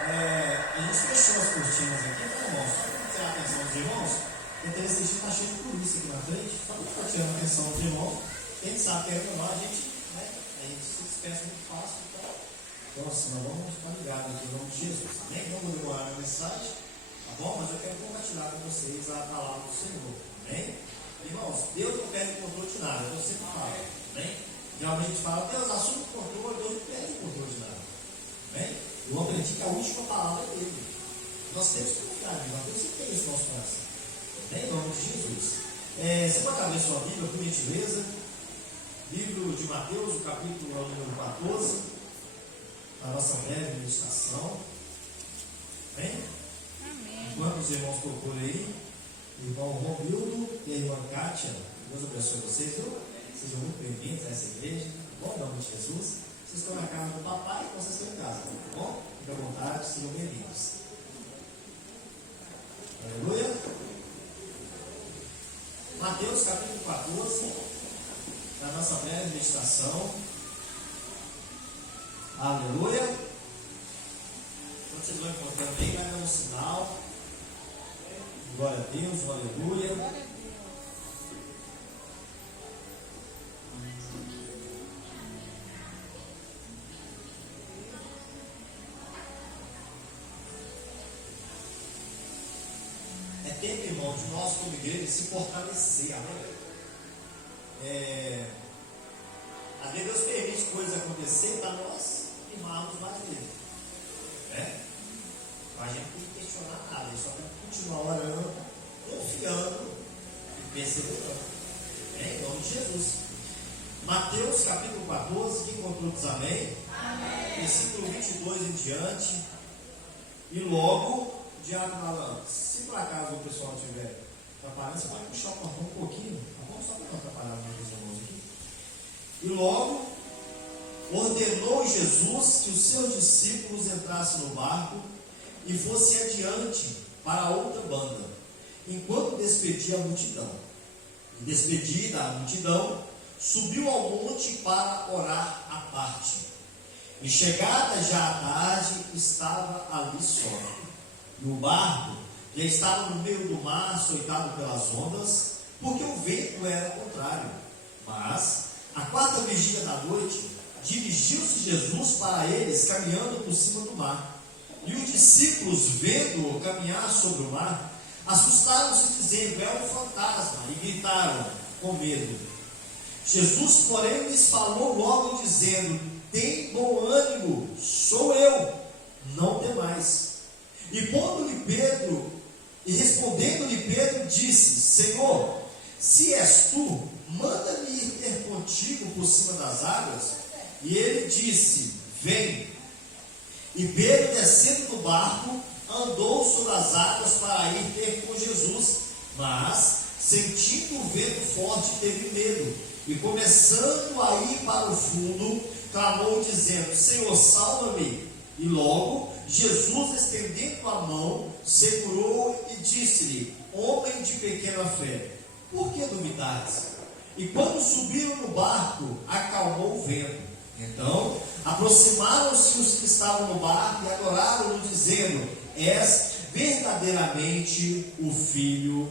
A gente fechou as cortinas aqui, tá, irmãos? Só para tirar a atenção dos irmãos, porque esse texto está cheio de polícia aqui na frente, só para tirar a atenção dos irmãos. Quem sabe que ainda não, a gente se dispersa muito fácil. Então, assim, nós vamos ficar ligados aqui em nome de Jesus. Amém? Não vou demorar na mensagem, tá bom? Mas eu quero compartilhar com vocês a palavra do Senhor. Amém? Irmãos, Deus não perde controle de nada, eu sempre falo. Amém? Geralmente a gente fala, Deus assume o controle, Deus não perde o controle de nada. Amém? Eu acredito que a última palavra é dele. Nós temos que confiar em Deus, Deus tem isso no nosso coração. Amém? Em nome de Jesus. Você pode abrir sua Bíblia, por gentileza. Livro de Mateus, o capítulo número 14, a nossa breve meditação. Amém? Amém. Enquanto os irmãos procuram aí, irmão Romildo e a irmã Kátia, Deus abençoe vocês, viu? Sejam muito bem-vindos a essa igreja, bom em nome de Jesus. Vocês estão na casa do papai, então vocês estão em casa, tá bom? Fique à vontade, sejam bem-vindos. Aleluia. Mateus capítulo 14, na nossa breve meditação. Aleluia. Quando vocês vão encontrando bem, vai dando um sinal. Glória a Deus, aleluia. Glória a Deus. É tempo, irmão, de nós como igreja se fortalecer, amém? Às vezes Deus permite coisas acontecer para nós firmarmos mais nele, né? Mas a gente não tem que questionar nada, a gente só tem que continuar orando, confiando e perseverando, em nome de Jesus. Mateus capítulo 14, quem encontrou diz amém? Amém. Versículo 22 em diante. E logo, diabo malandro, se por acaso o pessoal estiver atrapalhando, você pode puxar o portão um pouquinho, tá bom? Só para não atrapalhar os irmãos aqui. E logo ordenou Jesus que os seus discípulos entrassem no barco e fossem adiante para outra banda, enquanto despedia a multidão. E despedida a multidão, subiu ao monte para orar à parte. E chegada já a tarde, estava ali só. E o barco já estava no meio do mar, açoitado pelas ondas, porque o vento era contrário. Mas, à quarta vigília da noite, dirigiu-se Jesus para eles, caminhando por cima do mar. E os discípulos, vendo-o caminhar sobre o mar, assustaram-se, dizendo: é um fantasma, e gritaram com medo. Jesus, porém, lhes falou logo, dizendo: tem bom ânimo, sou eu, não temais. E respondendo-lhe Pedro, disse: Senhor, se és tu, manda-me ir ter contigo por cima das águas. E ele disse: vem. E Pedro, descendo do barco, andou sobre as águas para ir ter com Jesus. Mas, sentindo o vento forte, teve medo. E começando a ir para o fundo, clamou dizendo: Senhor, salva-me. E logo, Jesus, estendendo a mão, segurou e disse-lhe: homem de pequena fé, por que duvidares? E quando subiram no barco, acalmou o vento. Então, aproximaram-se os que estavam no barco e adoraram-no, dizendo: és verdadeiramente o Filho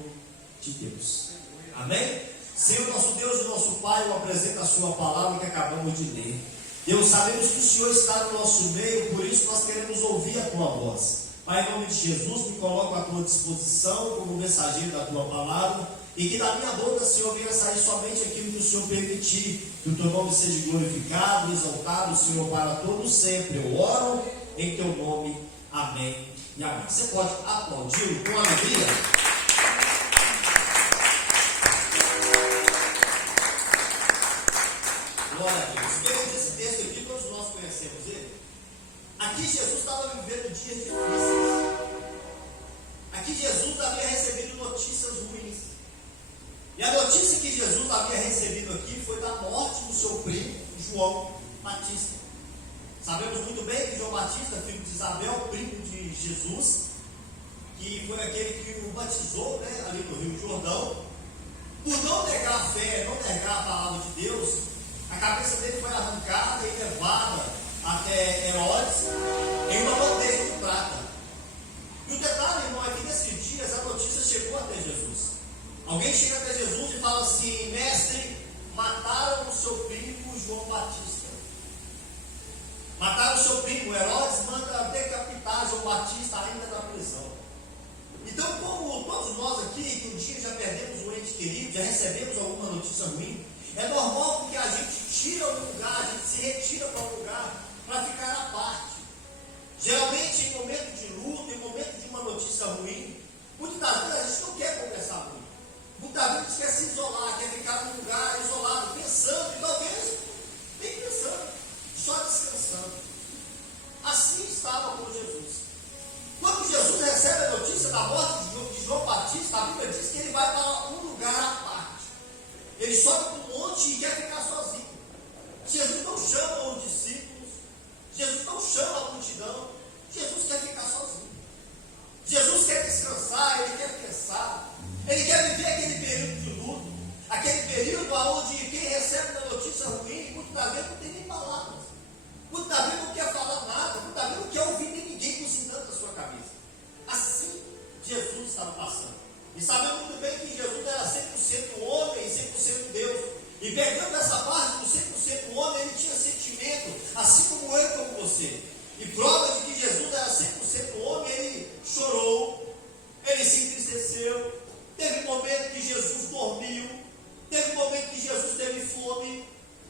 de Deus. Amém? Senhor, nosso Deus e nosso Pai, eu apresento a sua palavra que acabamos de ler. Deus, sabemos que o Senhor está no nosso meio, por isso nós queremos ouvir a tua voz. Pai, em nome de Jesus, me coloco à tua disposição como mensageiro da tua palavra, e que da minha boca, Senhor, venha sair somente aquilo que o Senhor permitir, que o teu nome seja glorificado, exaltado, Senhor, para todo sempre. Eu oro em teu nome, amém e amém. Você pode aplaudir com alegria? Glória a Deus. Vemos esse texto aqui, todos nós conhecemos ele. Aqui Jesus estava vivendo dias difíceis. Aqui Jesus havia recebido notícias ruins. E a notícia que Jesus havia recebido aqui foi da morte do seu primo, João Batista. Sabemos muito bem que João Batista, filho de Isabel, primo de Jesus, que foi aquele que o batizou, né, ali no Rio Jordão, por não negar a fé, não negar a palavra de Deus, a cabeça dele foi arrancada e levada até Herodes em uma bandeja de prata. chegou até Jesus. Alguém chega até Jesus e fala assim: mestre, mataram o seu primo João Batista. Mataram o seu primo. Herodes manda decapitar João Batista ainda na prisão. Então, como todos nós aqui, que um dia já perdemos um ente querido, já recebemos alguma notícia ruim, é normal que a gente tira um lugar, a gente se retira para um lugar para ficar à parte. Geralmente, em momento de luta, em momento de uma notícia ruim, muitas vezes a gente não quer conversar muito. Muitas vezes a gente quer se isolar, quer ficar num lugar isolado, pensando, e talvez nem pensando, só descansando. Assim estava com Jesus. Quando Jesus recebe a notícia da morte de João Batista, a Bíblia diz que ele vai para um lugar à parte. Ele sobe para um monte e quer ficar sozinho. Jesus não chama os discípulos, Jesus não chama a multidão, Jesus quer ficar sozinho. Jesus quer descansar, ele quer pensar, ele quer viver aquele período de luto, aquele período onde quem recebe a notícia ruim, muitas vezes não tem nem palavras, muitas vezes não quer falar nada, muitas vezes não quer ouvir nem ninguém cozinhando na sua cabeça. Assim Jesus estava passando. E sabemos muito bem que Jesus era 100% homem e 100% Deus. E pegando essa parte do 100% homem, ele tinha sentimento, assim como eu e como você. E prova de que Jesus era 100% homem, ele chorou, ele se entristeceu. Teve um momento que Jesus dormiu, teve um momento que Jesus teve fome.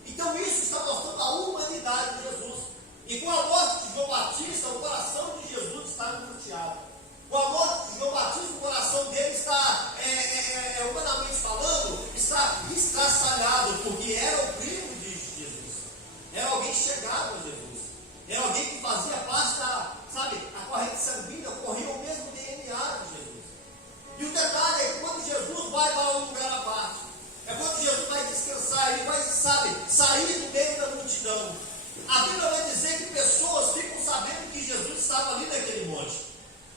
Então isso está mostrando a humanidade de Jesus. E com a morte de João Batista, o coração de Jesus está angustiado. Com a morte de João Batista, o coração dele está, humanamente falando, está estraçalhado, porque era o primo de Jesus. Era alguém chegado a Jesus. Era alguém que fazia parte da, a corrente sanguínea, corria o mesmo DNA de Jesus. E o detalhe é que quando Jesus vai para um lugar à parte, é quando Jesus vai descansar, ele vai, sair do meio da multidão. A Bíblia vai dizer que pessoas ficam sabendo que Jesus estava ali naquele monte.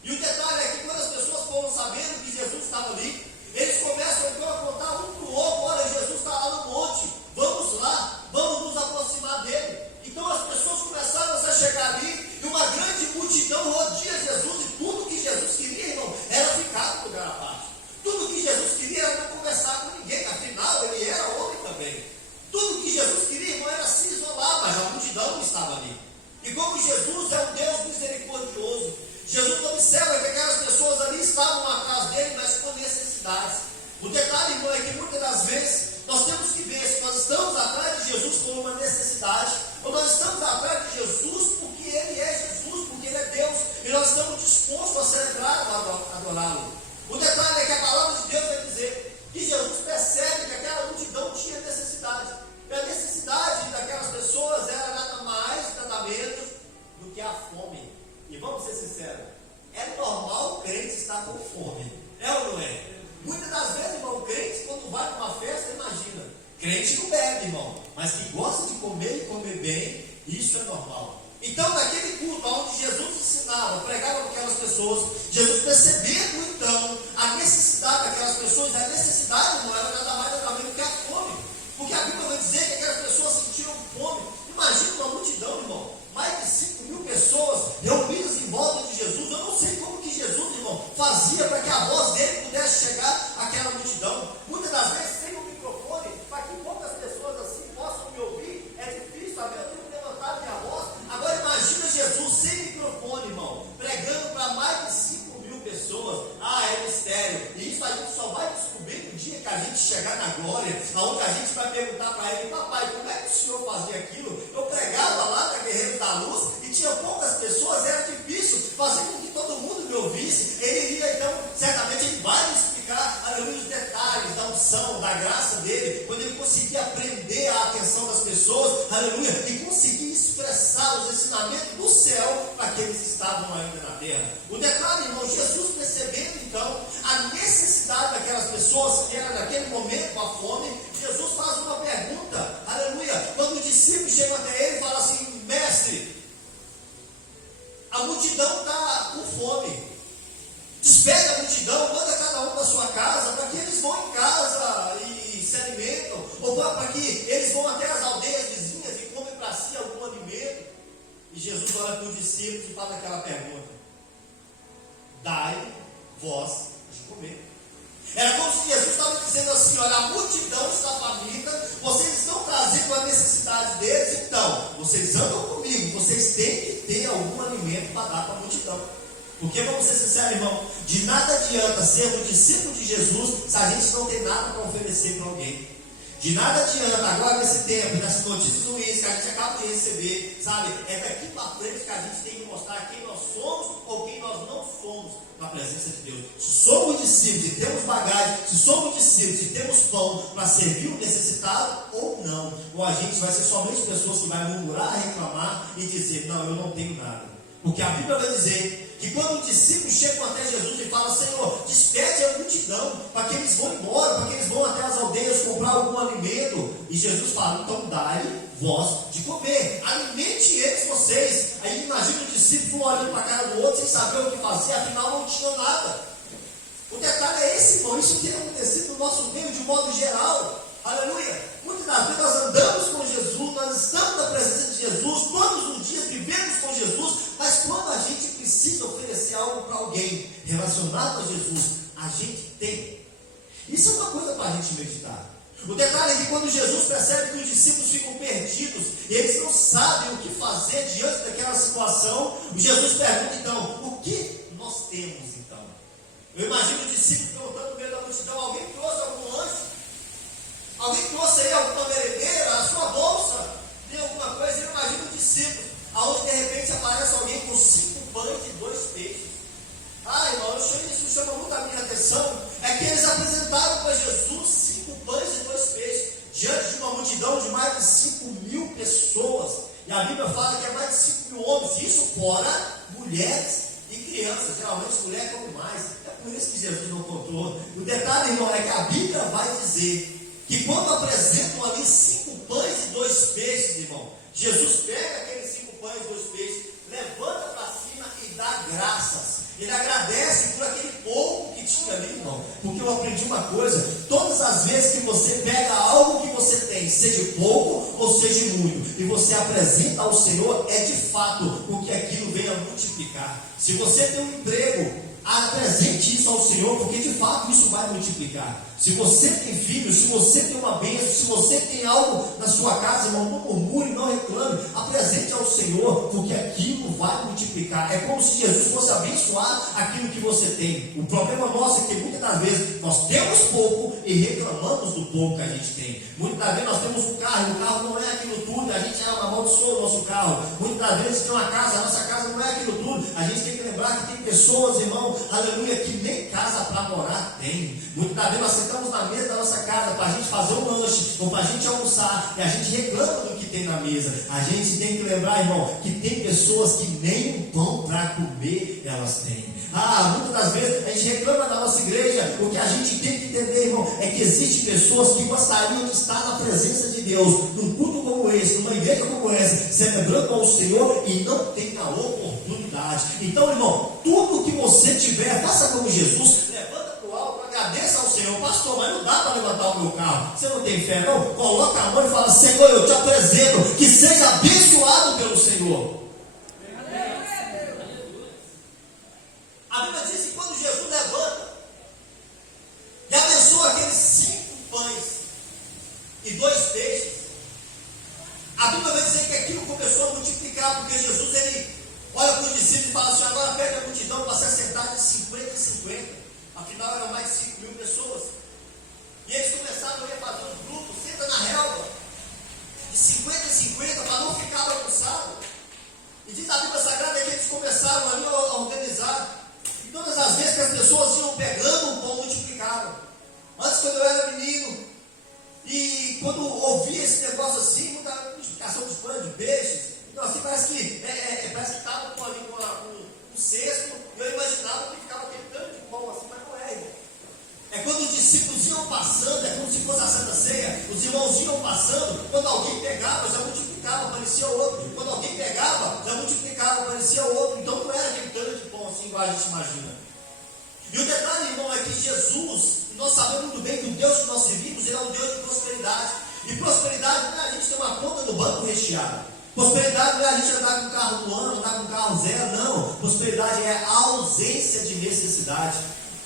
E o detalhe é que quando as pessoas foram sabendo que Jesus estava ali, eles começam então a contar um para o outro: olha, Jesus está lá no monte, vamos lá, vamos nos aproximar dele. Então as pessoas começaram a chegar ali, e uma grande multidão rodia Jesus, e tudo que Jesus queria, irmão, era ficar no lugar à parte. Tudo que Jesus queria era não conversar com ninguém, afinal ele era homem também. Tudo que Jesus queria, irmão, era se isolar, mas a multidão não estava ali. E como Jesus é um Deus misericordioso, Jesus observa que aquelas pessoas ali estavam atrás dele, mas com necessidades. O detalhe, irmão, é que muitas das vezes nós temos que ver se nós estamos atrás de Jesus por uma necessidade, ou nós estamos atrás de Jesus porque ele é Jesus, porque ele é Deus, e nós estamos dispostos a celebrar, a adorá-lo. O detalhe é que a palavra de Deus vai dizer que Jesus percebe que aquela multidão tinha necessidade. E a necessidade daquelas pessoas era nada mais, nada menos do que a fome. E vamos ser sinceros, é normal o crente estar com fome, é ou não é? Muitas das vezes, irmão, o crente, quando vai numa festa, imagina, crente não bebe, irmão, mas que gosta de comer e comer bem, isso é normal. Então, naquele culto onde Jesus ensinava, pregava para aquelas pessoas, Jesus percebendo então a necessidade daquelas pessoas, a necessidade não era nada mais nada menos que a fome, porque a Bíblia vai dizer que aquelas pessoas sentiram fome. Imagina uma multidão, irmão, mais de 5.000 pessoas reunidas em volta de Jesus. Eu não sei como que Jesus, irmão, fazia para que a voz dele pudesse chegar àquela multidão. Muitas das vezes sem o microfone, para que poucas pessoas assim possam me ouvir, é difícil, às vezes eu tenho que levantar minha voz. Agora imagina Jesus sem microfone, irmão, pregando para mais de 5.000 pessoas. É mistério, e isso a gente só vai descobrir no dia que a gente chegar na glória, aonde a gente vai perguntar para ele: papai, como é que o senhor fazia aquilo? Eu pregava lá na Guerreiro da Luz e tinha poucas pessoas, era difícil fazer com que todo mundo me ouvisse. Ele iria então, certamente ele vai me explicar, aleluia, os detalhes da unção, da graça dele, quando ele conseguia prender a atenção das pessoas, aleluia, e conseguir expressar os ensinamentos do céu para aqueles que estavam ainda na terra. O detalhe, irmão, Jesus percebendo então a necessidade daquelas pessoas que eram naquele momento com a fome, Jesus faz uma pergunta, aleluia, quando os discípulos chegam até ele e falam assim: mestre, a multidão está com fome, despede a multidão, manda cada um para sua casa, para que eles vão em casa e se alimentam, ou para que eles vão até as aldeias vizinhas e comem para si algum alimento. E Jesus olha para os discípulos e faz aquela pergunta: dai vós de comer. Era como se Jesus estava dizendo assim: olha, a multidão está faminta, vocês estão trazendo a necessidade deles, então, vocês andam comigo, vocês têm que ter algum alimento para dar para a multidão. Porque, vamos ser sinceros, irmão, de nada adianta sermos discípulos de Jesus se a gente não tem nada para oferecer para alguém. De nada adianta, agora nesse tempo, nessas notícias ruins que a gente acaba de receber, sabe? É daqui para frente que a gente tem que mostrar quem nós somos ou quem nós não fomos na presença de Deus. Se somos discípulos e temos bagagem, se somos discípulos e temos pão para servir o necessitado ou não, ou a gente vai ser somente pessoas que vai murmurar, reclamar e dizer: não, eu não tenho nada. Porque a Bíblia vai dizer que quando os discípulos chegam até Jesus e falam: Senhor, despede a multidão, para que eles vão embora, para que eles vão até as aldeias comprar algum alimento. E Jesus fala: então dai vós de comer, alimente eles vocês. Aí imagina os discípulos olhando para a cara do outro sem saber o que fazer, afinal não tinham nada. O detalhe é esse, irmão, isso tem acontecido no nosso meio de um modo geral. Aleluia! Muitas das vezes nós andamos com Jesus, nós estamos na presença de Jesus, todos os dias vivemos com Jesus, mas quando a gente precisa oferecer algo para alguém relacionado a Jesus, a gente tem. Isso é uma coisa para a gente meditar. O detalhe é que quando Jesus percebe que os discípulos ficam perdidos, e eles não sabem o que fazer diante daquela situação, Jesus pergunta então: o que nós temos então? Eu imagino os discípulos perguntando no meio da multidão: alguém trouxe algum lanche? Alguém trouxe aí alguma merendeira, a sua bolsa, tem alguma coisa? Eu imagino o discípulo, aonde de repente aparece alguém com 5 pães e 2 peixes. Ah, irmão, isso chama muito a minha atenção. É que eles apresentaram para Jesus 5 pães e 2 peixes, diante de uma multidão de mais de 5.000 pessoas. E a Bíblia fala que é mais de 5.000 homens, isso fora mulheres e crianças. Geralmente mulher come mais. É por isso que Jesus não contou. O detalhe, irmão, é que a Bíblia vai dizer que quando apresentam ali 5 pães e 2 peixes, irmão, Jesus pega aqueles 5 pães e 2 peixes, levanta para cima e dá graças. Ele agradece por aquele pouco que tinha ali, irmão. Porque eu aprendi uma coisa: todas as vezes que você pega algo que você tem, seja pouco ou seja muito, e você apresenta ao Senhor, é de fato o que aquilo venha multiplicar. Se você tem um emprego, apresente isso ao Senhor, porque de fato isso vai multiplicar. Se você tem filhos, se você tem uma bênção, se você tem algo na sua casa, irmão, não murmure, não reclame, apresente ao Senhor, porque aquilo vai multiplicar. É como se Jesus fosse abençoar aquilo que você tem. O problema nosso é que muitas das vezes nós temos pouco e reclamamos do pouco que a gente tem. Muitas das vezes nós temos um carro, e o carro não é aquilo tudo, a gente amaldiçoa o nosso carro. Muitas das vezes tem uma casa, a nossa casa não é aquilo tudo. A gente tem que lembrar que tem pessoas, irmão, aleluia, que nem casa para morar tem. Muitas das vezes nós sentamos na mesa da nossa casa para a gente fazer um lanche ou para a gente almoçar e a gente reclama do que tem na mesa. A gente tem que lembrar, irmão, que tem pessoas que nem um pão para comer elas têm. Muitas das vezes a gente reclama da nossa igreja. O que a gente tem que entender, irmão, é que existem pessoas que gostariam de estar na presença de Deus, num culto como esse, numa igreja como essa, celebrando ao Senhor, e não tem a oportunidade. Então, irmão, tudo que você tiver, faça como Jesus, levanta para o alto, agradeça ao Senhor. Pastor, mas não dá para levantar o meu carro, você não tem fé não? Coloca a mão e fala: Senhor, eu te apresento, que seja abençoado pelo Senhor. A Bíblia diz que quando Jesus levanta e abençoa aqueles 5 pães e 2 peixes, a Bíblia vai dizer que aquilo começou a multiplicar, porque Jesus, ele olha para os discípulos e fala assim: agora pega a multidão para se assentar de 50 em 50, afinal eram mais de 5.000 pessoas, e eles começaram a fazer os grupos, senta na relva, de 50 em 50, para não ficar bagunçado. E diz a Bíblia Sagrada que eles começaram ali a organizar. E todas as vezes que as pessoas iam pegando um pão, multiplicavam. Antes, quando eu era menino, e quando ouvia esse negócio assim, muita multiplicação de pães, de peixes, então assim parece que estava com um cesto, e eu imaginava que ficava aquele tanto de pão assim, mas não é, irmão. É quando os discípulos iam passando, é como se fosse a Santa Ceia, os irmãos iam passando, quando alguém pegava, já multiplicava, aparecia outro. Quando alguém pegava, já multiplicava, aparecia outro. Então não era aquele tanto de pão assim, igual a gente imagina. E o detalhe, irmão, é que Jesus, nós sabemos muito bem que o Deus que nós servimos, ele é um Deus de prosperidade. E prosperidade não é a gente ter uma conta no banco recheada. Prosperidade não é a gente andar com o carro do ano, andar com o carro zero, não. Prosperidade é a ausência de necessidade.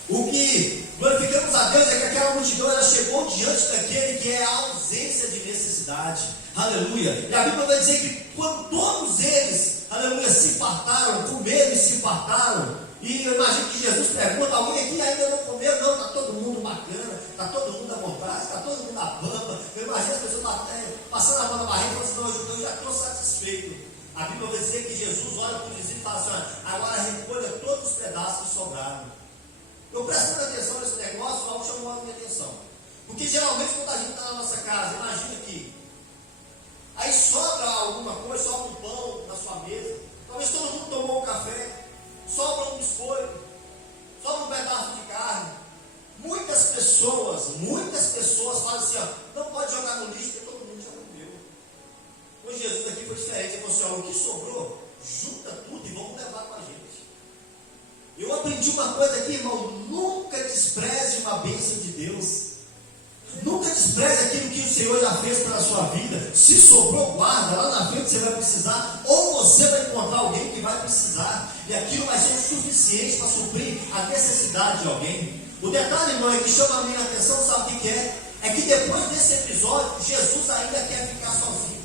O que glorificamos a Deus é que aquela multidão ela chegou diante daquele que é a ausência de necessidade. Aleluia. E a Bíblia vai dizer que quando todos eles, aleluia, se fartaram, comeram e se fartaram. E eu imagino que Jesus pergunta: alguém aqui ainda não comeu? Não, está todo mundo bacana, está todo mundo à vontade, está todo mundo à bamba. Eu imagino as pessoas passando a mão na barriga e falando assim: não, eu já estou satisfeito. A Bíblia vai dizer que Jesus olha para os discípulos e fala assim: agora recolha todos os pedaços que sobraram. Eu prestando atenção nesse negócio, algo chamou a minha atenção. Porque geralmente quando a gente está na nossa casa, imagina que aí sobra alguma coisa, sobra um pão na sua mesa, talvez todo mundo tomou um café, sobra um biscoito, sobra um pedaço de carne. Muitas pessoas falam assim: ó, não pode jogar no lixo porque todo mundo já comeu. Com Jesus aqui foi diferente. Ele falou assim: ó, o que sobrou, junta tudo e vamos levar com a gente. Eu aprendi uma coisa aqui, irmão: nunca despreze uma bênção de Deus. Nunca despreze aquilo que o Senhor já fez pela sua vida. Se sobrou, guarda. Lá na frente você vai precisar, ou você vai encontrar alguém que vai precisar, e aquilo vai ser o suficiente para suprir a necessidade de alguém. O detalhe, irmão, é que chama a minha atenção, sabe o que é? É que depois desse episódio, Jesus ainda quer ficar sozinho.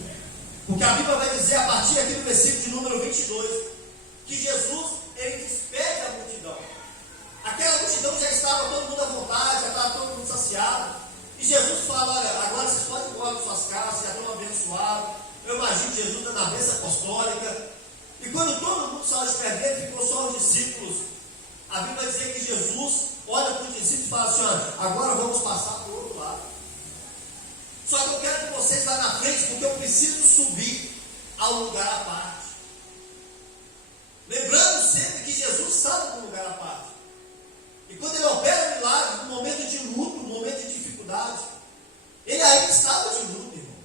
Porque a Bíblia vai dizer, a partir aqui do versículo de número 22, que Jesus, ele despede a multidão. Aquela multidão já estava todo mundo à vontade, já estava todo mundo saciado. E Jesus fala: olha, agora vocês podem ir embora para suas casas, já estão abençoados. Eu imagino Jesus dando a bênção apostólica. E quando todo mundo saiu de perto dele, ficou só os discípulos. A Bíblia vai dizer que Jesus olha para os discípulos e fala assim: olha, agora vamos passar para o outro lado. Só que eu quero que vocês vá na frente, porque eu preciso subir ao lugar à parte. Lembrando sempre que Jesus estava no lugar à parte. E quando ele opera milagres, no momento de luto, no momento de dificuldade, ele ainda estava de luto, irmão.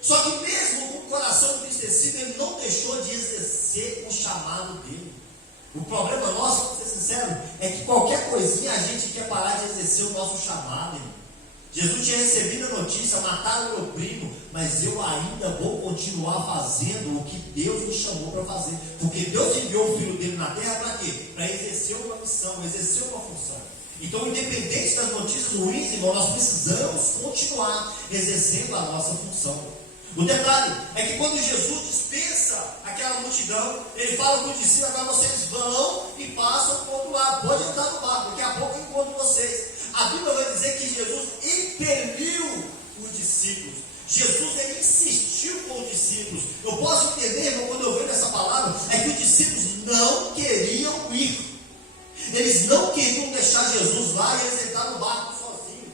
Só que mesmo com o coração entristecido, ele não deixou de exercer o chamado dele. O problema nosso, para ser sincero, é que qualquer coisinha a gente quer parar de exercer o nosso chamado, irmão. Jesus tinha recebido a notícia: mataram meu primo, mas eu ainda vou continuar fazendo o que Deus me chamou para fazer. Porque Deus enviou o Filho dele na terra para quê? Para exercer uma missão, exercer uma função. Então, independente das notícias ruins, irmão, nós precisamos continuar exercendo a nossa função. O detalhe é que quando Jesus dispensa aquela multidão, ele fala para os discípulos: agora vocês vão e passam para o outro lado, pode entrar no barco, daqui a pouco eu encontro vocês. A Bíblia vai dizer que Jesus impeliu os discípulos. Jesus, ele insistiu com os discípulos. Eu posso entender, irmão, quando eu vejo essa palavra, é que os discípulos não queriam ir. Eles não queriam deixar Jesus lá e eles entraram no barco sozinhos.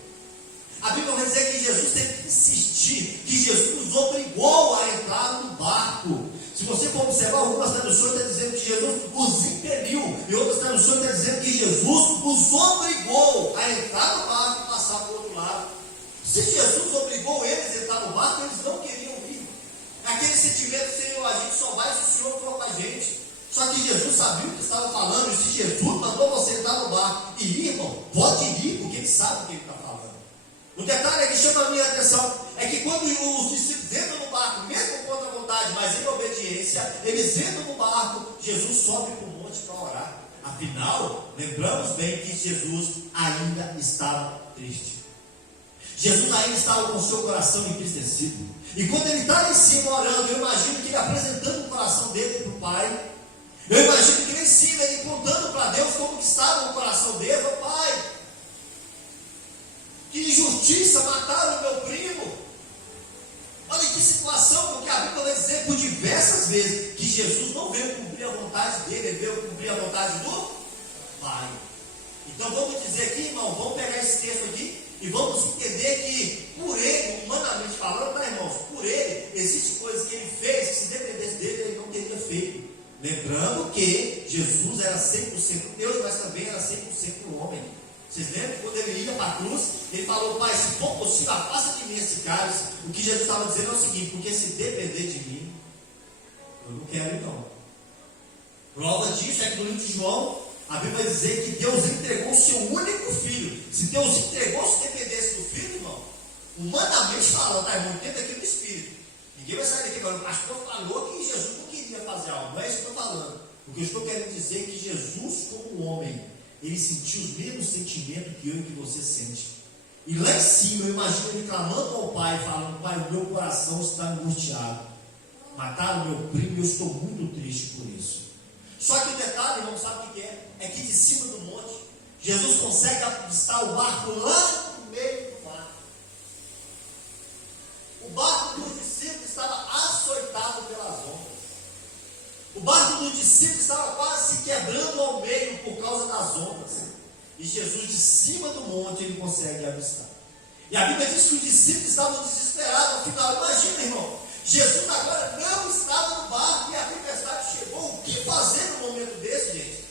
A Bíblia vai dizer que Jesus teve que insistir, que Jesus os obrigou a entrar no barco. Se você for observar, algumas traduções estão dizendo que Jesus os impeliu, e outras traduções estão dizendo que Jesus os obrigou a entrar no barco e passar para o outro lado. Se Jesus obrigou eles a entrar no barco, eles não queriam ir. Aquele sentimento: Senhor, a gente só vai se o Senhor for com a gente. Só que Jesus sabia o que estava falando, e se Jesus mandou você entrar no barco e ir, irmão, pode ir, porque ele sabe o que ele está falando. O detalhe que chama a minha atenção é que quando os discípulos entram no barco, mesmo contra a vontade, mas em obediência, eles entram no barco, Jesus sobe para o monte para orar. Afinal, lembramos bem que Jesus ainda estava triste. Jesus ainda estava com o seu coração entristecido. E quando ele está lá em cima orando, eu imagino que ele apresentando o coração dele para o Pai. Eu imagino que ele em cima, ele contando para Deus como que estava no coração dele: ô Pai, que injustiça, mataram o meu primo. Olha que situação, porque a Bíblia vai dizer por diversas vezes que Jesus não veio cumprir a vontade dele, ele veio cumprir a vontade do Pai. Então vamos dizer aqui, irmão, vamos pegar esse texto aqui e vamos entender que por ele, humanamente falando, tá, irmãos, por ele, existem coisas que ele fez que se dependesse dele, ele não teria feito. Lembrando que Jesus era 100% Deus, mas também era 100% homem. Vocês lembram? Quando ele ia para a cruz, ele falou: Pai, se for possível, afasta de mim esse cálice. O que Jesus estava dizendo é o seguinte: porque se depender de mim, eu não quero ir não. Prova disso é que no livro de João, a Bíblia vai dizer que Deus entregou o seu único filho. Se Deus entregou, se dependesse do filho, irmão, humanamente falando, tá, irmão, entenda aqui no Espírito. Ninguém vai sair daqui falando: o pastor falou que Jesus não queria fazer algo. Não é isso que eu estou falando. O que eu estou querendo dizer é que Jesus, como homem, ele sentiu os mesmos sentimentos que eu e que você sente. E lá em cima, eu imagino ele clamando ao Pai, falando: Pai, o meu coração está angustiado. Mataram meu primo e eu estou muito triste por isso. Só que o detalhe, irmão, sabe o que é? É que de cima do monte, Jesus consegue avistar o barco lá no meio do mar. O barco dos discípulos estava açoitado pelas ondas. O barco dos discípulos estava quase se quebrando ao meio por causa das ondas. E Jesus, de cima do monte, ele consegue avistar. E a Bíblia diz que os discípulos estavam desesperados. Afinal, imagina, irmão, Jesus agora não estava no barco e a tempestade chegou. O que fazer no momento desse, gente?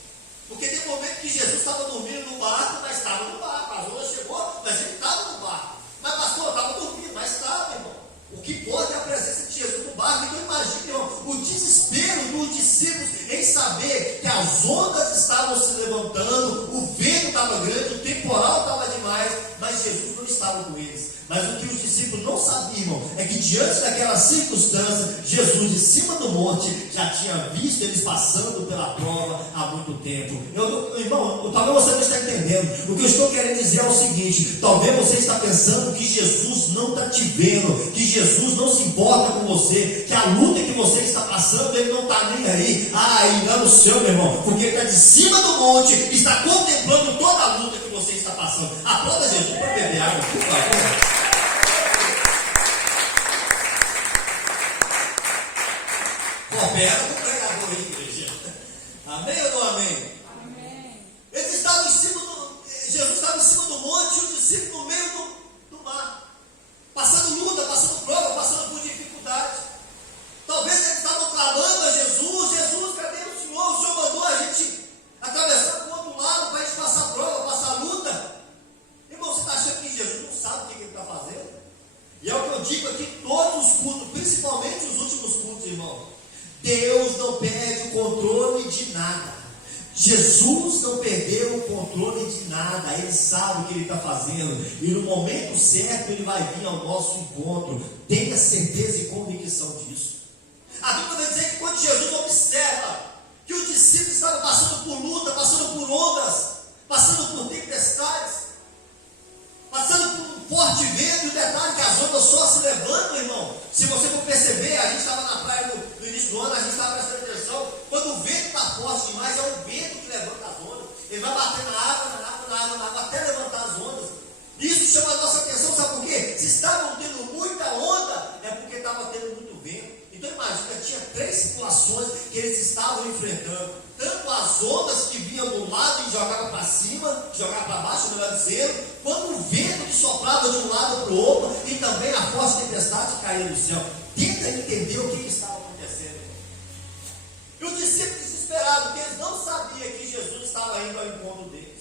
Porque tem um momento que Jesus estava dormindo no barco, mas estava no barco. A onda chegou, mas ele estava no barco. Mas pastor, estava dormindo, mas estava, irmão. O que pode é a presença de Jesus no barco. Então imagine, irmão, o desespero dos discípulos em saber que as ondas estavam se levantando, o vento estava grande, o temporal estava demais, mas Jesus não estava com eles. Mas o que os discípulos não sabiam é que diante daquela circunstância, Jesus de cima do monte já tinha visto eles passando pela prova há muito tempo. Irmão, talvez você não esteja entendendo. O que eu estou querendo dizer é o seguinte: talvez você está pensando que Jesus não está te vendo, que Jesus não se importa com você, que a luta que você está passando, ele não está nem aí. Engano seu, meu irmão, porque ele está de cima do monte, está contemplando toda a luta que você está passando. Aplauda Jesus para beber água, por favor. Coopera com o pregador aí, igreja. Amém ou não amém? Amém. Eles estavam em cima do. Jesus estava em cima do monte e os discípulos no meio do mar. Passando luta, passando prova, passando por dificuldade. Talvez eles estavam clamando a Jesus: Jesus, cadê o Senhor? O Senhor mandou a gente atravessar para o outro lado para a gente passar prova, passar luta. Irmão, você está achando que Jesus não sabe o que ele está fazendo? E é o que eu digo aqui em todos os cultos, principalmente os últimos cultos, irmão. Deus não perde o controle de nada. Jesus não perdeu o controle de nada. Ele sabe o que ele está fazendo. E no momento certo ele vai vir ao nosso encontro. Tenha certeza e convicção disso. A Bíblia vai dizer que quando Jesus observa que os discípulos estavam passando por luta, passando por ondas, passando por tempestades, passando por um forte vento, e o detalhe que as ondas só se levantam, irmão. Se você for perceber, a gente estava na praia no início do ano, a gente estava prestando atenção. Quando o vento está forte demais, é o vento que levanta as ondas. Ele vai bater na água, até levantar as ondas. Isso chama a nossa atenção, sabe por quê? Se estavam tendo muita onda, é porque estava tendo muito vento. Então imagina, tinha 3 situações que eles estavam enfrentando. Tanto as ondas que vinham do lado e jogavam para cima, jogavam para baixo, melhor dizendo, quanto o vento que soprava de um lado para o outro, e também a forte tempestade que caía do céu. Tenta entender o que estava acontecendo. E os discípulos desesperados, porque eles não sabiam que Jesus estava indo ao encontro deles.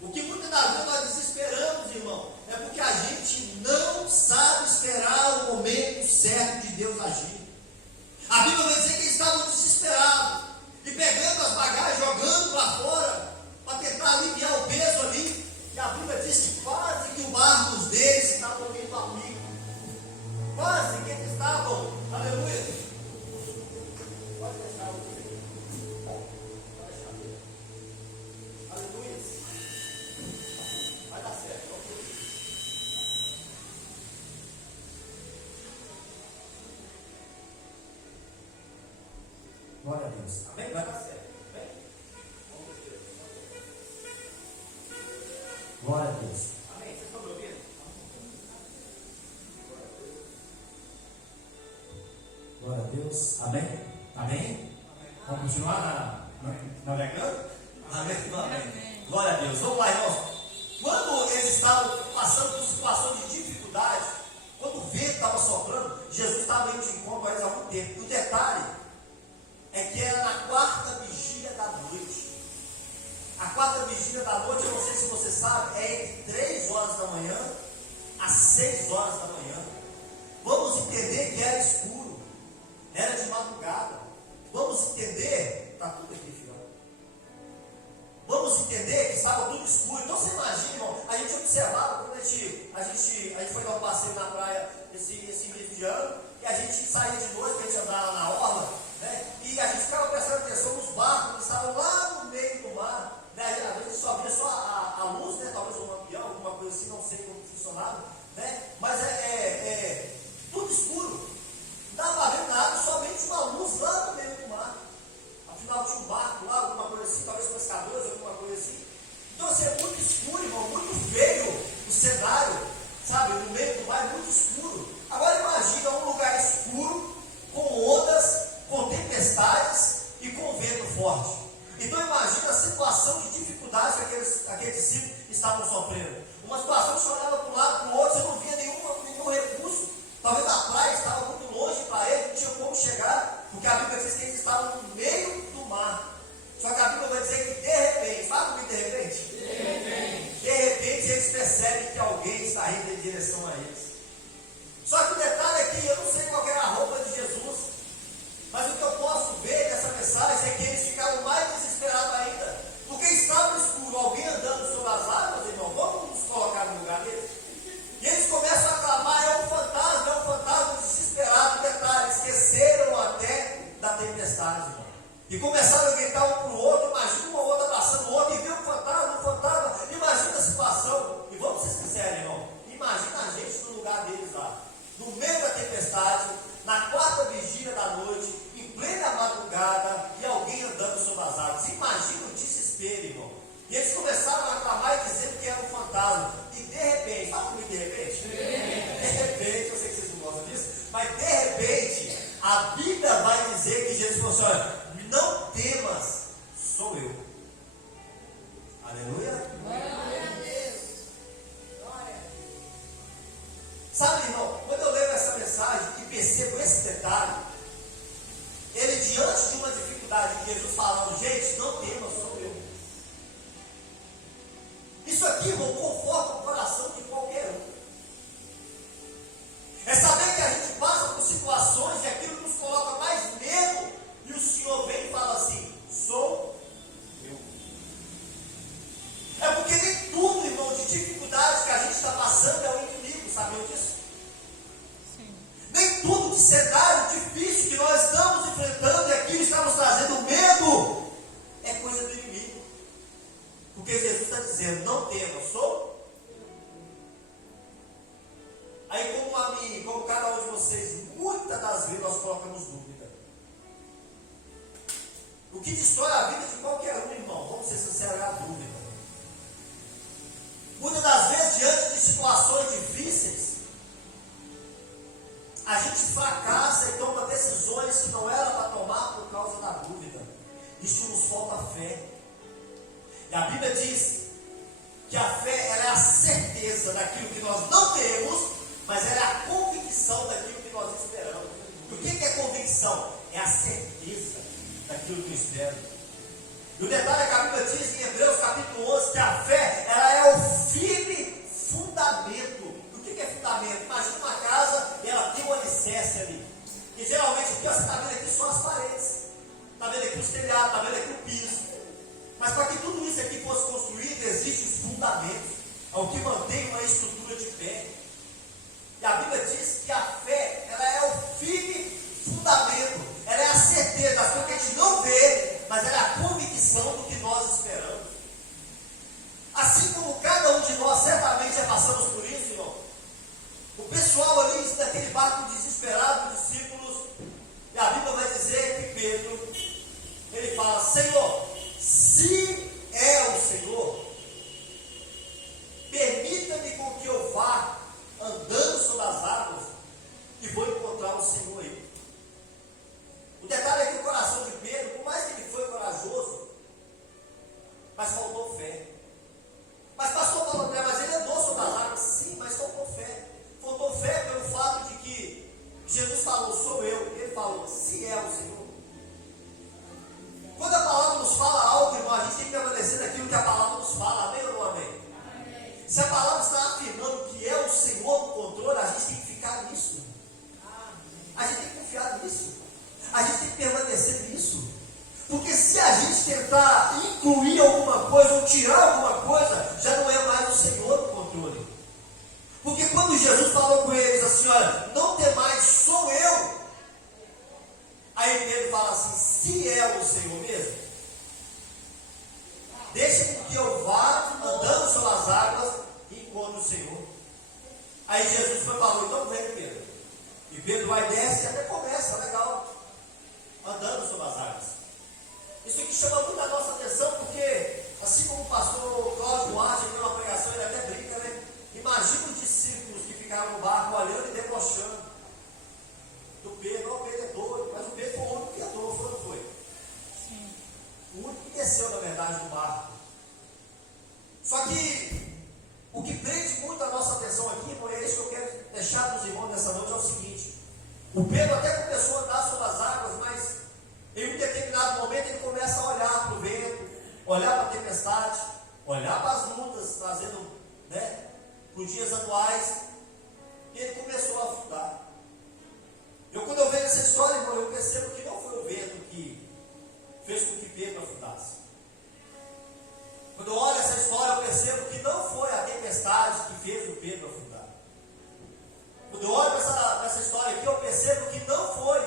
O que muitas das vezes nós desesperamos, irmão, é porque a gente não sabe esperar o momento certo de Deus agir. A Bíblia vai dizer que eles estavam desesperados e pegando as bagagens, jogando para fora, para tentar aliviar o peso ali. E a Bíblia diz que quase que o barco deles estava indo a pico. Quase que eles estavam, aleluia. Pode deixar o aleluia. Vai dar certo. Glória a Deus. Amém? Vai dar certo. Amém? Glória a Deus. Amém? Vocês estão me ouvindo? Glória a Deus. Amém? Amém? Vamos continuar navegando? Amém? Amém. Glória a Deus. Vamos lá, irmãos. Quando eles estavam passando por situações de dificuldade, quando o vento estava soprando, Jesus estava indo de encontro a eles há muito tempo. E o detalhe é que era na 4ª vigília da noite. A 4ª vigília da noite, eu não sei se você sabe, é entre 3 horas da manhã às 6 horas da manhã. Vamos entender que era escuro, era de madrugada. Vamos entender, está tudo aqui, filho. Vamos entender que estava tudo escuro. Então você imagina, irmão, a gente observava quando a gente foi dar um passeio na praia esse início de ano, e a gente saía de noite, a gente andava na orla, né? E a gente ficava prestando atenção nos barcos que estavam lá no meio do mar, né? final tinha um barco lá, alguma coisa assim, talvez pescadores, alguma coisa assim. Então assim, é muito escuro, irmão, muito feio o cenário, sabe, no meio do mar, muito escuro. Agora imagina um lugar escuro, com ondas, com tempestades e com vento forte. Então imagina a situação de dificuldade que aqueles discípulos estavam sofrendo. Uma situação que você olhava para um lado, para o outro, você não via nenhum recurso. Talvez a praia estava muito longe para eles, não tinha como chegar, porque a Bíblia diz que eles estavam no meio do mar. Só que a Bíblia vai dizer que de repente, fala comigo de repente? De repente eles percebem que alguém está indo em direção a eles. Só que o detalhe é que eu não sei qual era a roupa de Jesus, mas o que eu posso ver dessa mensagem é que eles ficaram mais desesperados ainda, porque estava escuro, alguém andando sobre as águas, irmão, vamos nos colocar no lugar deles. E eles começam a clamar, é um fantasma desesperado. Detalhe, esqueceram até da tempestade, irmão. E começaram a gritar um para o outro, imagina uma outra abraçando o outro, e viu um fantasma, imagina a situação. E vamos ser sinceros, irmão, imagina a gente no lugar deles lá, no meio da tempestade, na quarta vigília da noite, em plena madrugada, e alguém andando sobre as águas. Imagina o desespero, irmão. E eles começaram a clamar e dizendo que era um fantasma. E de repente, fala comigo de repente? De repente, eu sei que vocês não gostam disso, mas de repente, a Bíblia vai dizer que Jesus falou assim: olha, não temas, sou eu. Aleluia. Glória a Deus. Sabe, irmão, quando eu leio essa mensagem e percebo esse detalhe, ele diante de uma dificuldade, Jesus falando, gente, não temas, sou eu. Isso aqui, irmão, conforta o coração de qualquer um. É saber que a gente passa por situações e aquilo nos coloca mais medo, e o Senhor vem e fala assim, sou eu. É porque nem tudo, irmão, de dificuldades que a gente está passando é o inimigo, sabiam disso? Sim. Nem tudo de cenário difícil que nós estamos enfrentando e aquilo está nos trazendo medo é coisa do inimigo. Porque Jesus está dizendo, não tema, sou. Aí como a mim, como cada um de vocês, muitas das vezes nós colocamos dúvida. O que destrói a vida de qualquer um, irmão, vamos ser sinceros, é a dúvida. Muitas das vezes, diante de situações difíceis, a gente fracassa e toma decisões que não era para tomar por causa da dúvida. Isso nos falta fé. E a Bíblia diz que a fé ela é a certeza daquilo que nós não temos, mas ela é a convicção daquilo que nós esperamos. E o que é convicção? É a certeza daquilo que eu espero. E o detalhe é que a Bíblia diz em Hebreus capítulo 11 que a fé ela é o firme fundamento. E o que é fundamento? Imagina uma casa e ela tem um alicerce ali. E geralmente o que você está vendo aqui são as paredes. Está vendo aqui os telhados, está vendo aqui o piso. Mas para que tudo isso aqui fosse construído, existem os fundamentos. É o que mantém uma estrutura de pé. E a Bíblia diz que a fé, ela é o firme fundamento. Ela é a certeza das coisas que a gente não vê, mas ela é a convicção do que nós esperamos. Assim como cada um de nós certamente já passamos por isso, irmão. O pessoal ali, daquele barco desesperado, os discípulos, e a Bíblia vai dizer que Pedro, ele fala, Senhor, se é o Senhor, permita-me com que eu vá andando sobre as águas e vou encontrar o Senhor aí. O detalhe é que o coração de Pedro, por mais que ele foi corajoso, mas faltou fé. Mas pastor Paulo André, mas ele andou sobre as águas, sim, mas faltou fé. Faltou fé pelo fato de que Jesus falou, sou eu, ele falou, se é o Senhor. Quando a palavra nos fala algo, irmão, a gente tem que permanecer naquilo que a palavra nos fala, amém ou não amém? Amém. Se a palavra está afirmando que é o Senhor no controle, a gente tem que ficar nisso. A gente tem que confiar nisso. A gente tem que permanecer nisso. Porque se a gente tentar incluir alguma coisa ou tirar alguma coisa, já não é mais o Senhor no controle. Porque quando Jesus falou com eles assim, olha, não temais, sou eu. Aí Pedro fala assim, se é o Senhor mesmo, deixa que eu vá andando sobre as águas e encontre o Senhor. Aí Jesus foi e falou, então vem Pedro. E Pedro vai, desce e até começa, legal, andando sobre as águas. chama muito a nossa atenção, porque, assim como o pastor Cláudio Duarte, em uma pregação, ele até brinca, né? Imagina os discípulos que ficaram no barco olhando e debochando do Pedro. O Pedro é doido, mas o Pedro foi o único que andou, foi ou não foi? Sim. O único que desceu, na verdade, do barco. Só que o que prende muito a nossa atenção aqui, irmão, é isso que eu quero deixar para os irmãos nessa noite, é o seguinte: o Pedro até começou a andar sobre as águas, mas em um determinado momento ele começa a olhar para o vento, olhar para a tempestade, olhar para as lutas, trazendo, né, para os dias atuais, e ele começou a afundar. Quando eu vejo essa história, irmão, eu percebo que não foi o vento que fez com que Pedro afundasse. Quando eu olho essa história, eu percebo que não foi a tempestade que fez o Pedro afundar. Quando eu olho para essa história aqui, eu percebo que não foi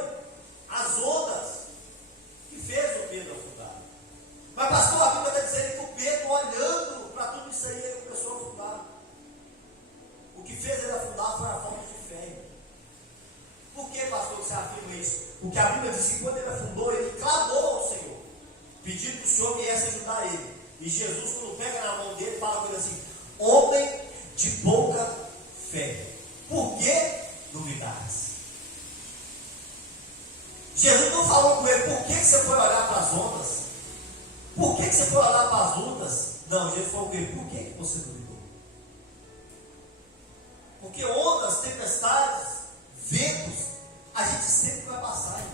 as ondas que fez o Pedro afundar. Mas pastor, a Bíblia está dizendo que o Pedro, olhando para tudo isso aí, ele começou a afundar. O que fez ele afundar foi a falta de fé. Por que, pastor, que você afirma isso? Porque a Bíblia diz que quando ele afundou, ele clamou ao Senhor, pedindo que o Senhor viesse ajudar ele. E Jesus, quando pega na mão dele, fala com ele assim: homem de pouca fé, por que duvidares? Jesus não falou com ele: por que você foi olhar para as ondas? Por que você foi olhar para as lutas? Não, Jesus falou com ele: por que você duvidou? Porque ondas, tempestades, ventos, a gente sempre vai passar. Hein?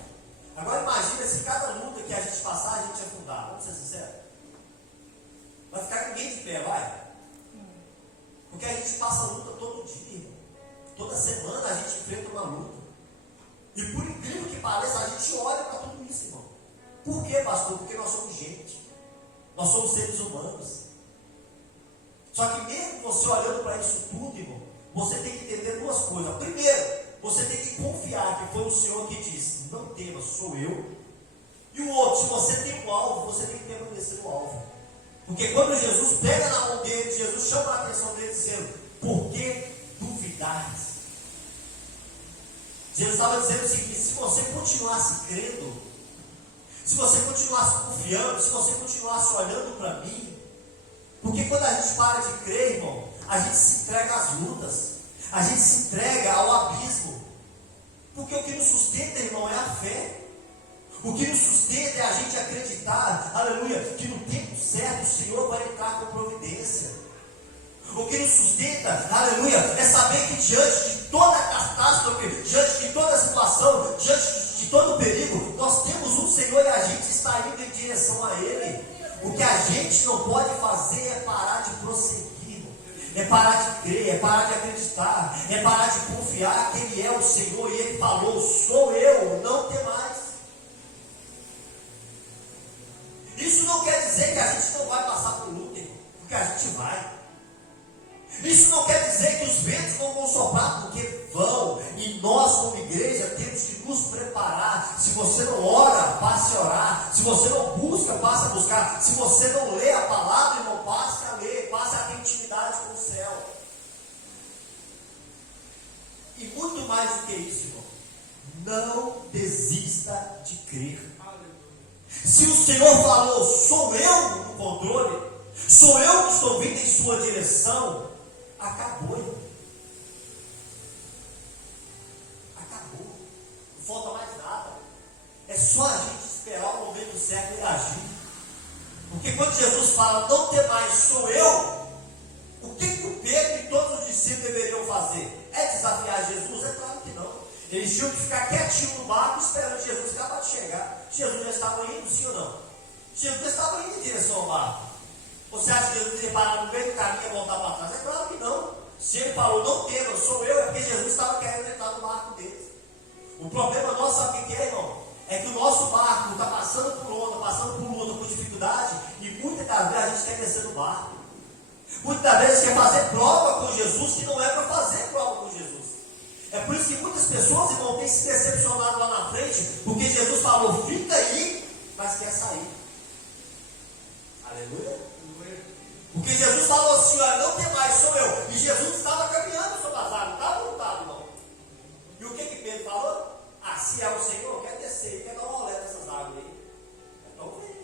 Agora imagina se cada luta que a gente passar, a gente afundar. Vamos ser sinceros. Vai ficar ninguém de pé, vai? Porque a gente passa luta todo dia, irmão. Toda semana a gente enfrenta uma luta. E por incrível que pareça, a gente olha para tudo isso, irmão. Por quê, pastor? Porque nós somos gente. Nós somos seres humanos. Só que mesmo você olhando para isso tudo, irmão, você tem que entender duas coisas. Primeiro, você tem que confiar que foi o Senhor que disse: não temas, sou eu. E o outro, se você tem um alvo, você tem que permanecer no alvo. Porque quando Jesus pega na mão dele, Jesus chama a atenção dele dizendo: por que duvidares? Jesus estava dizendo o seguinte: se você continuasse crendo, se você continuasse confiando, se você continuasse olhando para mim, porque quando a gente para de crer, irmão, a gente se entrega às lutas, a gente se entrega ao abismo. Porque o que nos sustenta, irmão, é a fé. O que nos sustenta é a gente acreditar, aleluia, que no tempo certo o Senhor vai entrar com providência. O que nos sustenta, aleluia, é saber que diante de toda a catástrofe, diante de toda a situação, diante de todo o perigo, nós temos um Senhor e a gente está indo em direção a Ele. O que a gente não pode fazer é parar de prosseguir, é parar de crer, é parar de acreditar, é parar de confiar que Ele é o Senhor e Ele falou: sou eu, não tem mais. Isso não quer dizer que a gente não vai passar por luta, porque a gente vai. Isso não quer dizer que os ventos não vão soprar, porque vão. E nós, como igreja, temos que nos preparar. Se você não ora, passe a orar. Se você não busca, passe a buscar. Se você não lê a palavra, irmão, passe a ler. Passe a ter intimidade com o céu. E muito mais do que isso, irmão, não desista de crer. Se o Senhor falou: sou eu no controle, sou eu que estou vindo em sua direção, acabou, irmão. Acabou. Não falta mais nada. É só a gente esperar o momento certo e agir. Porque quando Jesus fala: não tem mais, sou eu, o que o Pedro e todos os discípulos deveriam fazer? É desafiar Jesus? É claro que não. Eles tinham que ficar quietinho no barco esperando Jesus acabar de chegar. Jesus já estava indo, sim ou não? Jesus já estava indo em direção ao barco. Você acha que Jesus ia parar no meio do caminho e voltar para trás? É claro que não. Se ele falou: não tema, sou eu, é porque Jesus estava querendo entrar no barco deles. O problema nosso, sabe o que é, irmão? É que o nosso barco está passando por onda, passando por luta, por dificuldade, e muitas das vezes a gente quer descer do barco. Muitas das vezes quer fazer prova com Jesus que não é para fazer prova com Jesus. É por isso que muitas pessoas, irmão, têm se decepcionado lá na frente, porque Jesus falou: fica aí, mas quer sair. Aleluia. Porque Jesus falou assim: olha, não tem mais, sou eu. E Jesus estava caminhando sobre as águas, estava voltado, irmão. E o que Pedro falou? Ah, se é o Senhor, quer descer, quer dar uma olhada nessas águas aí. Então vem.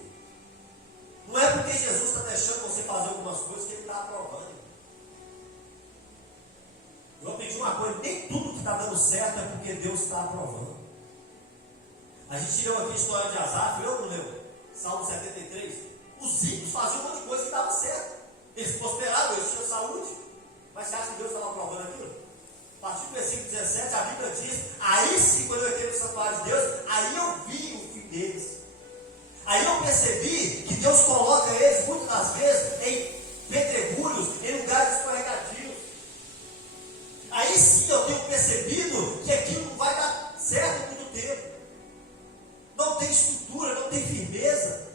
certo é porque Deus está aprovando. A gente leu aqui a história de Asaf, eu não leu? Salmo 73. Os ímpios faziam um monte de coisa que dava certo. Eles prosperavam, eles tinham saúde. Mas você acha que Deus estava aprovando aquilo? A partir do versículo 17, a Bíblia diz: aí sim, quando eu entrei no santuário de Deus, aí eu vi o fim deles. Aí eu percebi que Deus coloca eles, muitas das vezes, em pedregulhos, em lugares escorregadios. Aí sim eu tenho percebido que aquilo não vai dar certo muito tempo. Não tem estrutura, não tem firmeza.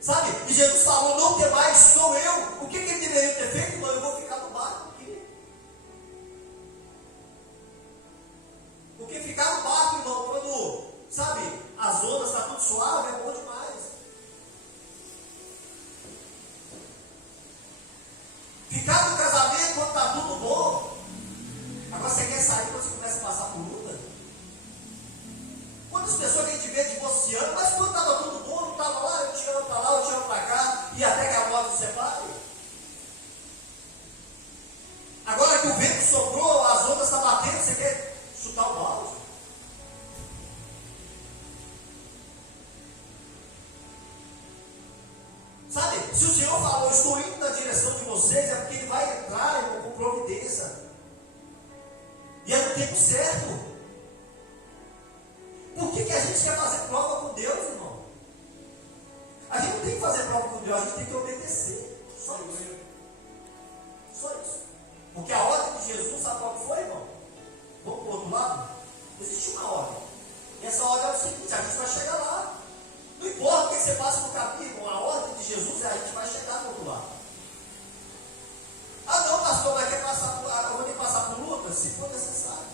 Sabe? E Jesus falou: não tem mais, sou eu. O que ele deveria ter feito, irmão? Eu vou ficar no barco aqui. Porque ficar no barco, irmão, quando, sabe, as ondas estão tudo suave, é bom demais. Ficar no casamento quando está tudo bom. Agora você quer sair quando você começa a passar por luta? Quantas pessoas que a gente vê divorciando, mas quando estava tudo bom, não estava lá, eu te amo para lá, eu te amo para cá, e até que a morte se separe. Agora que o vento soprou, as ondas estão batendo, você quer chutar o balde? Sabe, se o Senhor falou: estou indo na direção de vocês, é porque Ele vai entrar, irmão, com providência. E é no tempo certo. Por que a gente quer fazer prova com Deus, irmão? A gente não tem que fazer prova com Deus, a gente tem que obedecer. Só isso. Só isso. Porque a ordem de Jesus, sabe qual que foi, irmão? Vamos para o outro lado? Existe uma ordem. E essa ordem é o seguinte: a gente vai chegar lá. Não importa o que você passa no caminho, irmão, a ordem de Jesus é: a gente vai chegar do outro lado. Ah não, pastor, mas quer passar por, eu vou ter que passar por luta? Se for necessário.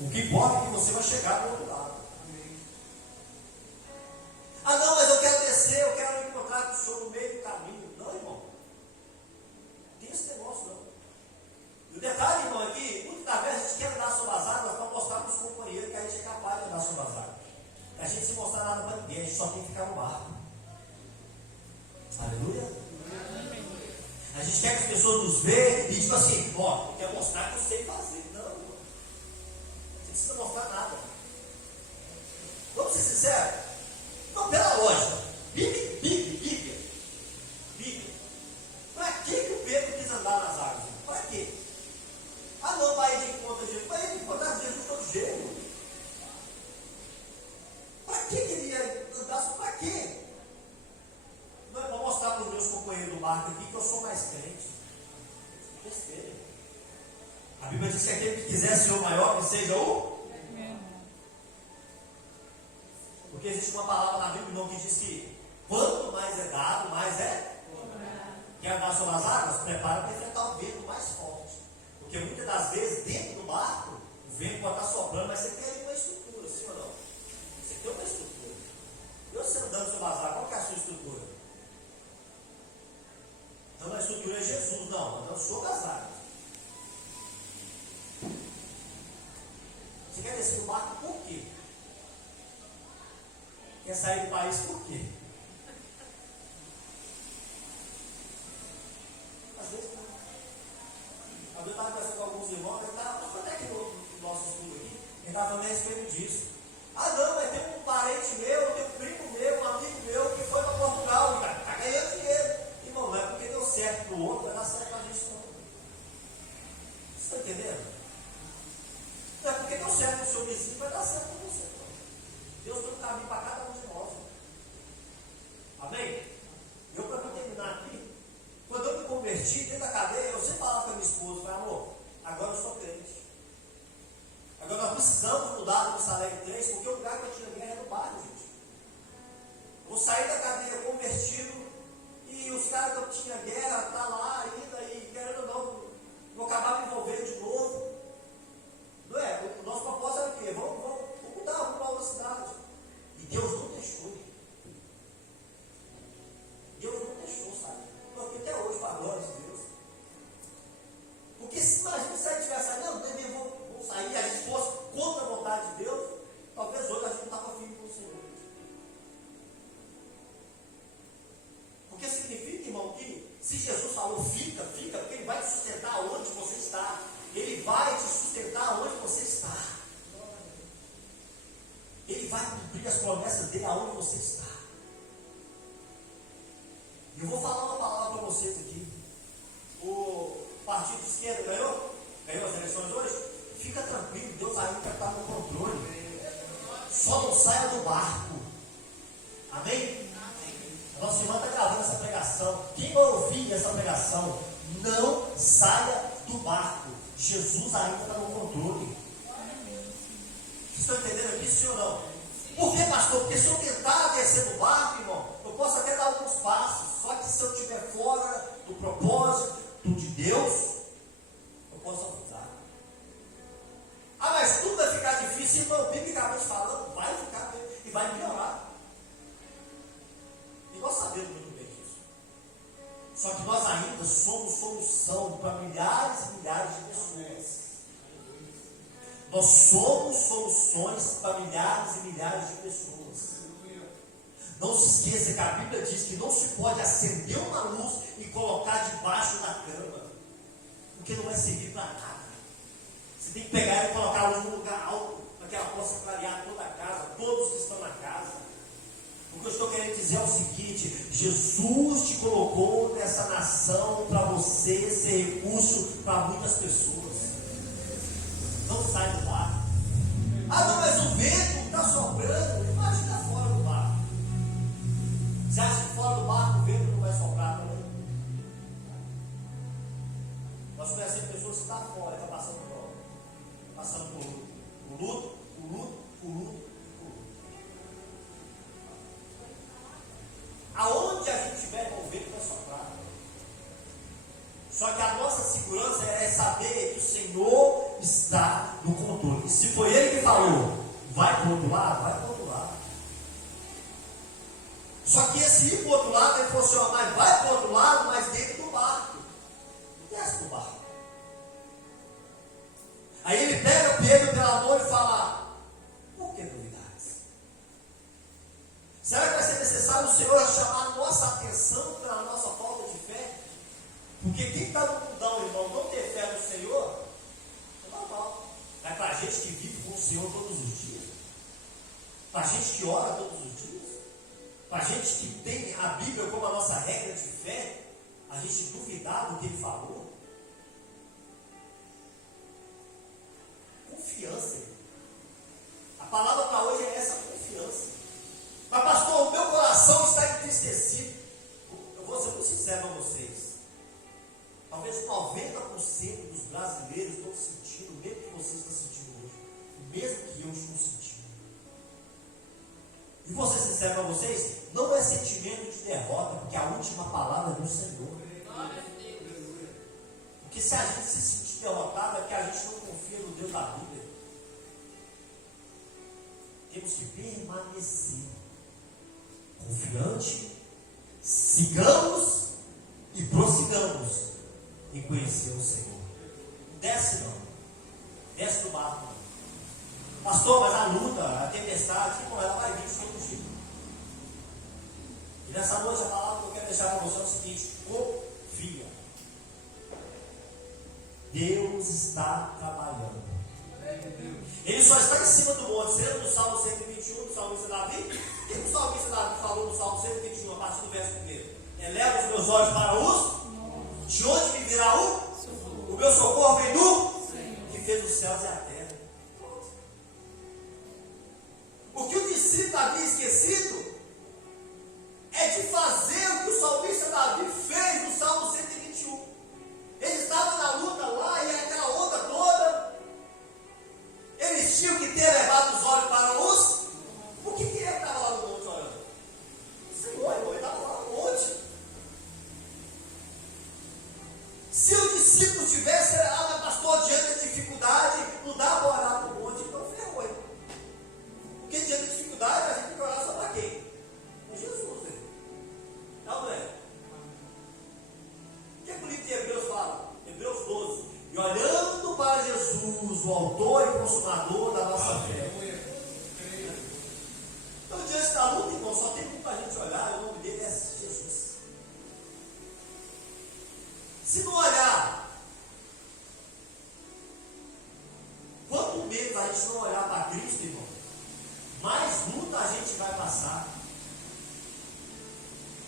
O que importa é que você vai chegar do outro lado. Ah não, mas eu quero descer, eu quero encontrar com o Senhor no meio do caminho. Não, irmão. Não tem esse negócio, não. E o detalhe, irmão, é que muitas vezes a gente quer andar sobre as águas para mostrar para os companheiros que a gente é capaz de andar sobre as águas. A gente se mostrar nada para ninguém, a gente só tem que ficar no barco. Aleluia. A gente quer que as pessoas nos vejam e tipo assim: ó, eu quero mostrar que eu sei fazer. Não, irmão. Você não precisa mostrar nada. Vamos ser sinceros? Não, pela lógica. Bíblia. Para que o Pedro quis andar nas águas? Para quê? Ah não, vai de encontro a Jesus. Vai de encontrar Jesus de todo jeito. Para que ele ia andar? Para quê? Não é para mostrar para os meus companheiros do barco aqui que eu sou mais crente. Besteira. A Bíblia diz que aquele que quiser ser o maior, que seja o. Porque existe uma palavra na Bíblia, irmão, que diz que quanto mais é dado, mais é. Quer andar sobre as águas? Prepara para enfrentar o vento mais forte. Porque muitas das vezes, dentro do barco, o vento pode estar soprando, mas você tem uma estrutura, sim ou não? Você tem uma estrutura. E você andando sobre as águas, qual que é a sua estrutura? Então a estrutura é Jesus, não, andando sobre as águas. Você quer descer do barco por quê? Quer sair do país por quê? Às vezes não. Às vezes eu estava conversando com alguns irmãos, ele estava, quando é que no nosso estudo aqui, ele estava falando a respeito disso. Ah não, mas tem um parente meu, tem um primo meu, um amigo meu que foi para Portugal e está ganhando dinheiro. Irmão, não é porque deu certo para o outro, vai dar certo para a gente não. Você está entendendo? Não é porque deu certo para o seu vizinho, vai dar certo para você. Deus tem um caminho para cada um de nós. Amém? Eu, para mim terminar aqui, quando eu me converti dentro da cadeia, eu sempre falava com a minha esposa: falei, amor, agora eu sou crente. Agora nós precisamos mudar do Salério 3, porque o lugar que eu tinha guerra era no bairro, gente. Vou sair da cadeia convertido e os caras que eu tinha guerra estão lá ainda e querendo ou não, vou acabar me envolvendo de novo. Não é? O nosso propósito era o quê? Vamos mudar, vamos para outra cidade. E Deus não deixou. Deus não deixou, sabe? Porque até hoje, para a glória de Deus. Porque se imagina se a gente tivesse saído, não, vamos sair, e a gente fosse contra a vontade de Deus, talvez hoje a gente não estava firme com o Senhor. Porque significa, irmão, que se Jesus falou fica, porque Ele vai te sustentar onde você está. Ele vai te sustentar onde você está. vai cumprir as promessas dele aonde você está. E eu vou falar uma palavra para vocês aqui. O partido de esquerda ganhou? Ganhou as eleições hoje? Fica tranquilo, Deus ainda está no controle. Só não saia do barco. Amém? A nossa irmã está gravando essa pregação. Quem vai ouvir essa pregação, não saia do barco. Jesus ainda está no controle. Vocês estão entendendo aqui, sim ou não? Por que, pastor? Porque se eu tentar descer do barco, irmão, eu posso até dar alguns passos. Só que se eu estiver fora do propósito de Deus, eu posso afundar. Ah, mas tudo vai ficar difícil. Então, biblicamente falando, vai ficar e vai piorar. E nós sabemos muito bem disso. Só que nós ainda somos solução para milhares e milhares de pessoas. Nós somos soluções para milhares e milhares de pessoas. Não se esqueça que a Bíblia diz que não se pode acender uma luz e colocar debaixo da cama, porque não vai servir para nada. Você tem que pegar ela e colocar a luz num lugar alto, para que ela possa clarear toda a casa, todos que estão na casa. O que eu estou querendo dizer é o seguinte: Jesus te colocou nessa nação para você ser recurso para muitas pessoas. Não sai do barco. Ah, não, mas o vento está soprando. Imagina fora do barco. Você acha que fora do barco o vento não vai soprar também? Nós conhecemos pessoas que estão fora, estão passando por luto. Aonde a gente estiver com o vento vai soprar. Só que a nossa segurança é saber que o Senhor está no controle. E se foi Ele que falou, vai para o outro lado, vai para o outro lado. Só que esse ir para o outro lado, ele falou assim, ó, mas vai para o outro lado, mas dentro do barco. Desce do barco. Aí ele pega Pedro pela mão e fala, por que novidades? Será que vai ser necessário o Senhor chamar a nossa atenção pela nossa falta de fé? Porque quem está no mundão, irmão, não ter fé no Senhor, é normal. É para a gente que vive com o Senhor todos os dias. Para a gente que ora todos os dias. Para a gente que tem a Bíblia como a nossa regra de fé, a gente duvidar do que Ele falou. Confiança. A palavra para hoje é essa, confiança. Mas pastor, o meu coração está entristecido. Eu vou ser muito sincero a vocês. Talvez 90% dos brasileiros estão sentindo o mesmo que vocês estão sentindo hoje. O mesmo que eu estou sentindo. E vou ser sincero para vocês, não é sentimento de derrota, porque a última palavra é do Senhor. Porque se a gente se sentir derrotado, é porque a gente não confia no Deus da Bíblia. Temos que permanecer confiante, sigamos e prossigamos em conhecer o Senhor. Desce não. Desce do barco não. Pastor, mas a luta, a tempestade, ela vai vir de todo jeito. E nessa noite a palavra que eu quero deixar para você é o seguinte: confia. Deus está trabalhando. Ele só está em cima do monte. Você lembra do Salmo 121, do salmista Davi? O que o salmista Davi falou no Salmo 121, a partir do verso 1? Eleva os meus olhos para os... De onde me virá o meu socorro vem do que fez os céus e a terra. O que o discípulo havia esquecido é de fazer o que o salmista Davi fez no Salmo 121. Eles estavam na luta lá e aquela onda toda. Eles tinham que ter levado os olhos para os... Por que ele estava lá no monte orando? O Senhor, ele estava lá no monte. Se o discípulo tivesse, mas pastor, diante da dificuldade, não dá para orar para o monte, então ferrou. Porque diante da dificuldade, a gente tem que orar só para quem? Para Jesus. Não é?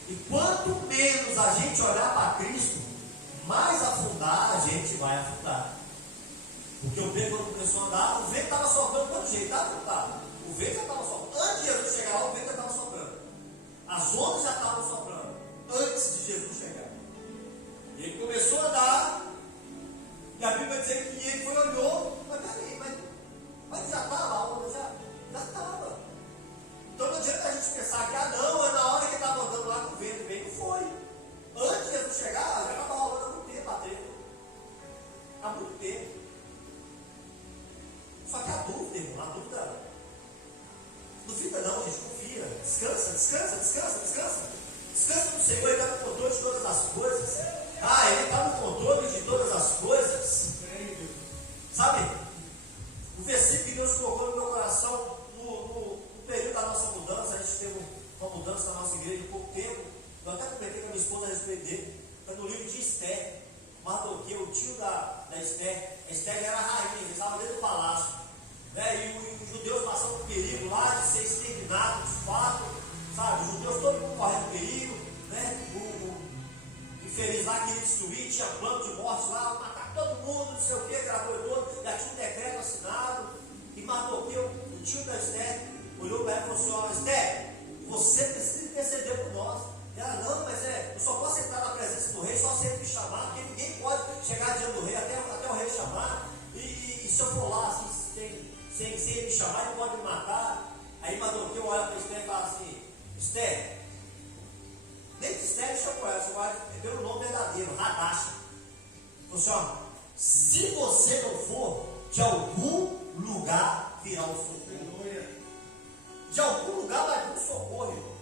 E quanto menos a gente olhar para Cristo, mais afundar a gente vai afundar. Porque o vento, quando começou a andar, o vento estava soprando de todo jeito, tá? O vento já estava soprando. Antes de Jesus chegar lá, o vento já estava soprando. As ondas já estavam soprando. Antes de Jesus chegar. E ele começou a andar. E a Bíblia vai dizer que ele foi olhou. Mas peraí, mas já estava a onda? Já estava. Então não adianta a gente pensar que, não, é na hora que estava andando lá com o vento veio. Não foi. Antes de Jesus chegar, já estava rolando há muito tempo a treta. Há muito tempo. Só que a dúvida, irmão, a dúvida. Duvida não, gente, confia. Descansa. Descansa no Senhor, Ele está no controle de todas as coisas. Ele está no controle de todas as coisas. Sabe? O versículo que Deus colocou no meu coração no período da nossa mudança, a gente teve uma mudança na nossa igreja em pouco tempo. Eu até comentei com a minha esposa a respeito dele. Foi no livro de Esther. Mardoqueu, o tio da Esther. Esther era a rainha, ele estava dentro do palácio. E os judeus passando por perigo lá de ser exterminados de fato. Sabe? Os judeus todo mundo correndo perigo. O infeliz lá queria destruir, tinha plano de morte lá, matar todo mundo, não sei o que, gravou todo, já tinha um decreto assinado. E Mardoqueu, o tio da Esther, olhou para ela e falou assim: Esther, você precisa interceder por nós. E ela: não, mas eu só posso entrar na presença do rei só se ele me chamar, porque ninguém pode chegar diante do rei até o rei chamar. E se eu for lá assim, sem ele me chamar, ele pode me matar. Aí Mardoqueu olha para Esther e fala assim: Esther, nem que Esther chamou ela, chamou ela pelo nome verdadeiro, Radasha. Falou assim: se você não for, de algum lugar virá o socorro. De algum lugar vai vir um socorro, irmão.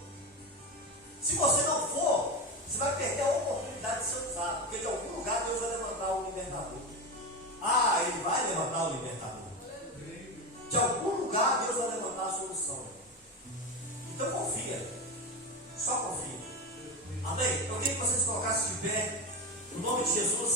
Se você não for, você vai perder a oportunidade de ser usado, porque de algum lugar Deus vai levantar o libertador. Ele vai levantar o libertador. De algum lugar Deus vai levantar a solução. Então confia. Só confia. Amém? Eu queria que vocês colocassem de pé, no nome de Jesus.